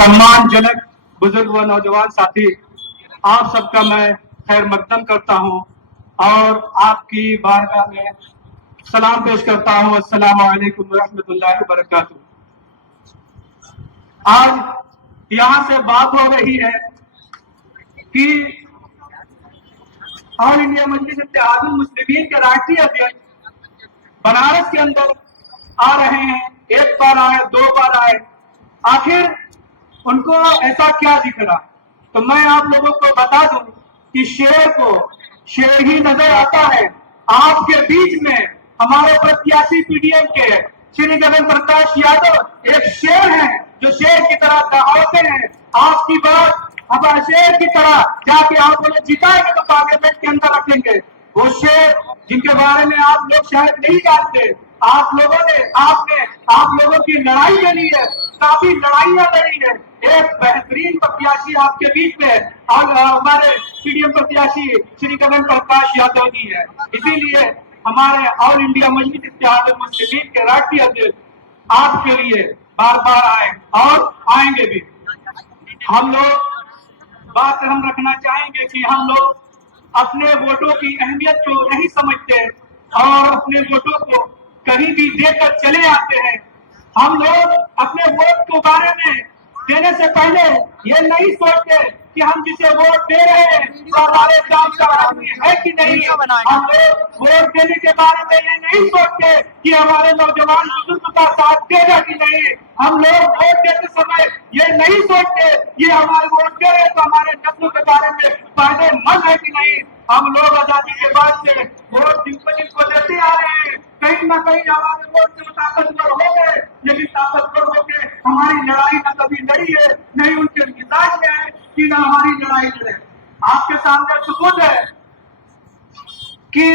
सम्मानजनक बुजुर्ग व नौजवान साथी, आप सबका मैं खैर मकदम करता हूं और आपकी बारगाह में सलाम पेश करता हूं। अस्सलामु अलैकुम रहमतुल्लाहि व बरकातहू। आज यहां से बात हो रही है कि ऑल इंडिया मजलिस इत्तेहादुल मुस्लिमीन के राष्ट्रीय अध्यक्ष बनारस के अंदर आ रहे हैं। एक बार आए, दो बार आए, आखिर उनको ऐसा क्या दिख रहा? तो मैं आप लोगों को बता दूं कि शेर को शेर ही नजर आता है। आपके बीच में हमारे प्रत्याशी पीडीएम के श्री गगन प्रकाश यादव एक शेर हैं जो शेर की तरह दहाड़ते हैं। आपकी बात अब शेर की तरह जाके आप उन्हें जिताएंगे तो पार्लियामेंट के अंदर रखेंगे। वो शेर जिनके बारे में आप लोग शायद नहीं जानते, आप लोगों की लड़ाई लड़ी है, काफी लड़ाइयां लड़ी है। एक बेहतरीन प्रत्याशी आपके बीच में और हमारे पीडीएम प्रत्याशी श्री गगन प्रकाश यादव जी है। इसीलिए हमारे ऑल इंडिया मजलिस इत्तेहादुल मुस्लिमीन के राष्ट्रीय अध्यक्ष आपके लिए बार बार आए और आएंगे भी। हम लोग बात हम रखना चाहेंगे कि हम लोग अपने वोटों की अहमियत को नहीं समझते और अपने वोटों को कहीं भी देकर चले आते हैं। हम लोग अपने वोट के बारे में देने से पहले ये नहीं सोचते कि हम जिसे वोट दे रहे हैं तो हमारे काम का आदमी है कि नहीं। हम लोग वोट देने के बारे में ये नहीं सोचते कि हमारे नौजवान बुजुर्ग का साथ देगा कि नहीं। हम लोग वोट देते समय ये नहीं सोचते ये हमारे वोट दे रहे तो हमारे नस्लों के बारे में फायदेमंद है कि नहीं। हम लोग आजादी के बाद से वोट जिनको देते आ रहे हैं, कहीं ना कहीं हमारे वोट से ताकतवर हो गए, लेकिन ताकतवर होकर हमारी लड़ाई न कभी लड़ी है, नहीं उनके मिजाज में है कि ना हमारी लड़ाई लड़े। आपके सामने सबूत है कि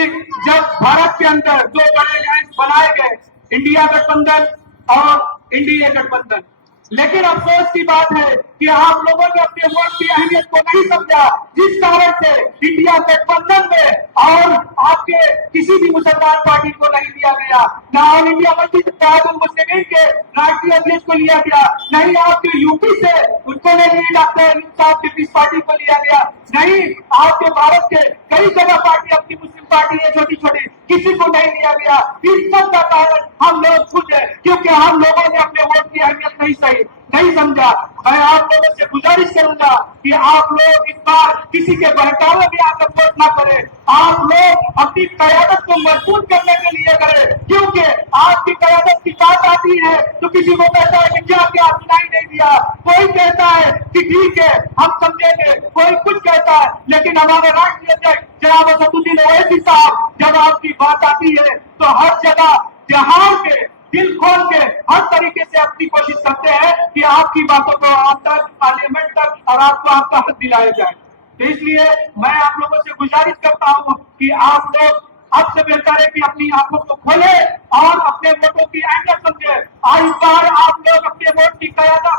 जब भारत के अंदर दो बड़े अलायंस बनाए गए, इंडिया गठबंधन और इंडिया गठबंधन, लेकिन अफसोस की बात है कि आप लोगों ने अपने वोट की अहमियत को नहीं समझा, जिस कारण से इंडिया गठबंधन में और आपके किसी भी मुसलमान पार्टी को नहीं लिया गया, न ऑल इंडिया मजलिस इत्तेहादुल मुस्लिमीन के राष्ट्रीय अध्यक्ष को लिया गया, नहीं आपके यूपी से उनको नहीं लिया, डॉक्टर साहब पीपल्स पार्टी को लिया गया, नहीं आपके भारत के कई जगह पार्टी अपनी मुस्लिम पार्टी है छोटी छोटी, किसी को नहीं लिया गया। इस सब का कारण हम लोग खुद है, क्योंकि हम लोगों ने अपने वोट की अहमियत नहीं समझा। मैं आप लोगों से गुजारिश करूंगा कि आप लोग इस बार किसी के बहकावे में आकर वोट ना करें। आप लोग अपनी क़यादत को मजबूत करने के लिए करें, क्योंकि आपकी क़यादत की बात आती है तो किसी को कहता है कि क्या सुनाई नहीं दिया, कोई कहता है कि ठीक है हम समझेंगे, कोई कुछ कहता है, लेकिन हमारे राष्ट्रीय अध्यक्ष जनाब असदुद्दीन ओवैसी साहब जब आपकी बात आती है तो हर जगह जहां के दिल खोल के हर तरीके से अपनी कोशिश करते हैं कि आपकी बातों को आप तक, पार्लियामेंट तक और आपको आपका हक दिलाया जाए। तो इसलिए मैं आप लोगों से गुजारिश करता हूं कि आप लोग अब से बेहतर है कि अपनी आंखों को खोले और अपने वोटों की अहमियत समझे। और इस बार आप लोग अपने वोट की क़यादत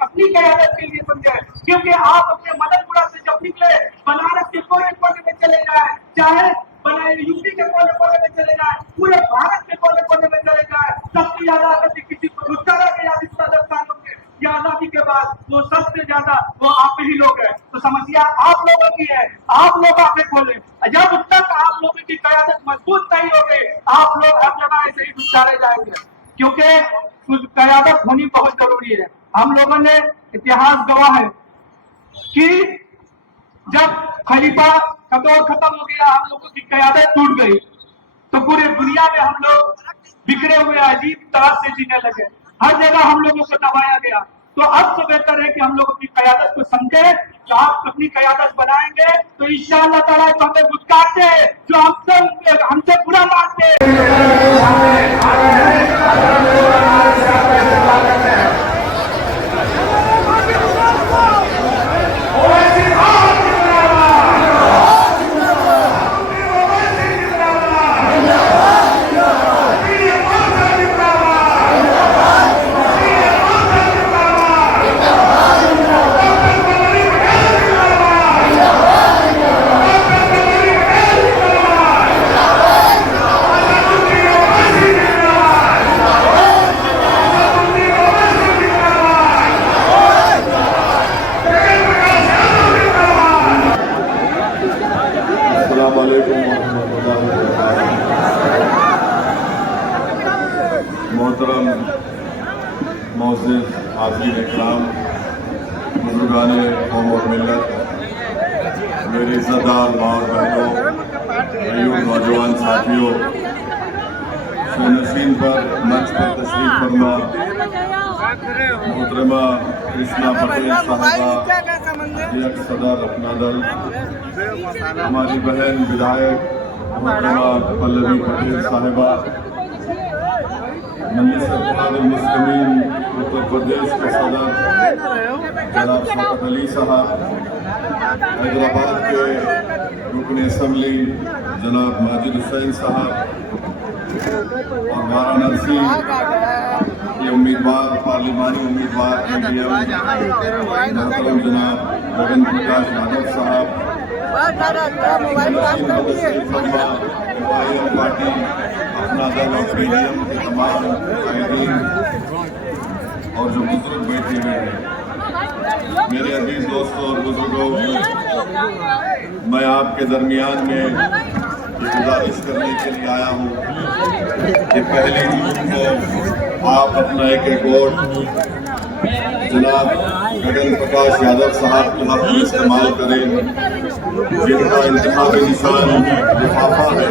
अपनी क़यादत के लिए समझे, क्योंकि आप अपने मदनपुरा से जब निकले बनारस के कोने कोने में चले जाए, चाहे यूपी के कोने कोने में चले जाए, पूरे भारत के कोने कोने में चले जाए, सबसे ज्यादा अगर किसी को गुस्सा लगे या या आजादी के बाद वो सबसे ज्यादा वो आप ही लोग हैं। तो समस्या आप लोगों की है, आप लोग आंखें खोले। जब तक आप लोगों की क़यादत मजबूत नहीं होगी, आप लोग हर जगह ऐसे ही गुस्सारे जाएंगे, क्योंकि क़यादत होनी बहुत जरूरी है। हम लोगों ने इतिहास गवाह है कि जब खलीफा का दौर खत्म हो गया, हम लोगों की क़यादत टूट गई, तो पूरी दुनिया में हम लोग बिखरे हुए अजीब तरह से जीने लगे, हर जगह हम लोगों को दबाया गया। तो अब तो बेहतर है कि हम लोगों की क़यादत को समझे, तो आप अपनी क़यादत बनाएंगे तो इंशाअल्लाह ताला तो हमें गुस्साते हैं, जो हमसे बुरा मानते वालेकुम रहमतुल्लाहि व बरकातहू। मोहतरम मोअज़्ज़िज़ हाज़रीन इकराम, बुज़ुर्गाने कौम और मिल्लत, मेरे इज़्ज़तदार माँ और बहनों, भाइयों, नौजवान साथियों, शोनशीन पर मंच पर तशरीफ फरमा मोहतरमा कृष्णा पटेल साहबा, अध्यक्ष सदर अपना दल, हमारी बहन विधायक मोहतरमा पल्लवी पटेल साहिबा, मुस्लिमीन उत्तर प्रदेश के सदर जनाब शौकत अली साहब, हैदराबाद के रुकन असम्बली जनाब माजिद हुसैन साहब और वाराणसी के उम्मीदवार पार्लिमानी उम्मीदवार एनडीएम मोहतरम जनाब गगन प्रकाश यादव साहब, पार्टी अपना दल और पीडीएम के तमाम कायदीन और जो बुजुर्ग बैठे हुए हैं, मेरे अजीज दोस्तों और बुजुर्गों, मैं आपके दरमियान में गुजारिश करने के लिए आया हूँ कि पहली जून को आप अपना एक वोट जनाब गगन प्रकाश यादव साहब के हक में इस्तेमाल करें, जिनका इंतखाबी निशान लिफाफा है।